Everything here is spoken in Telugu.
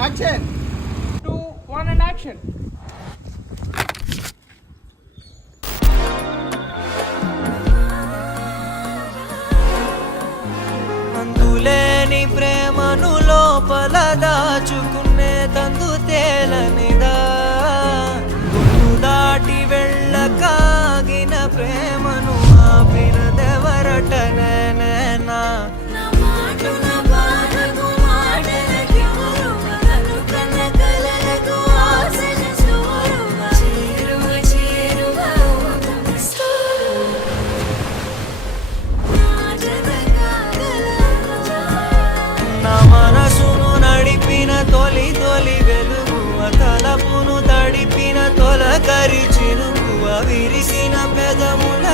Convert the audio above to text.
Action 2 1 and action. అందులేని ప్రేమను లోపల దాచుకునే తందు తేలనిదా, గుండు దాటి వెళ్ళకాగిన ప్రేమను ఆపినదెవరటనేనా. నా మనసును నడిపిన తొలి తొలి వెలుగు, తలపును తడిపిన తొలకరి చినుకు, విరిసిన పెదముల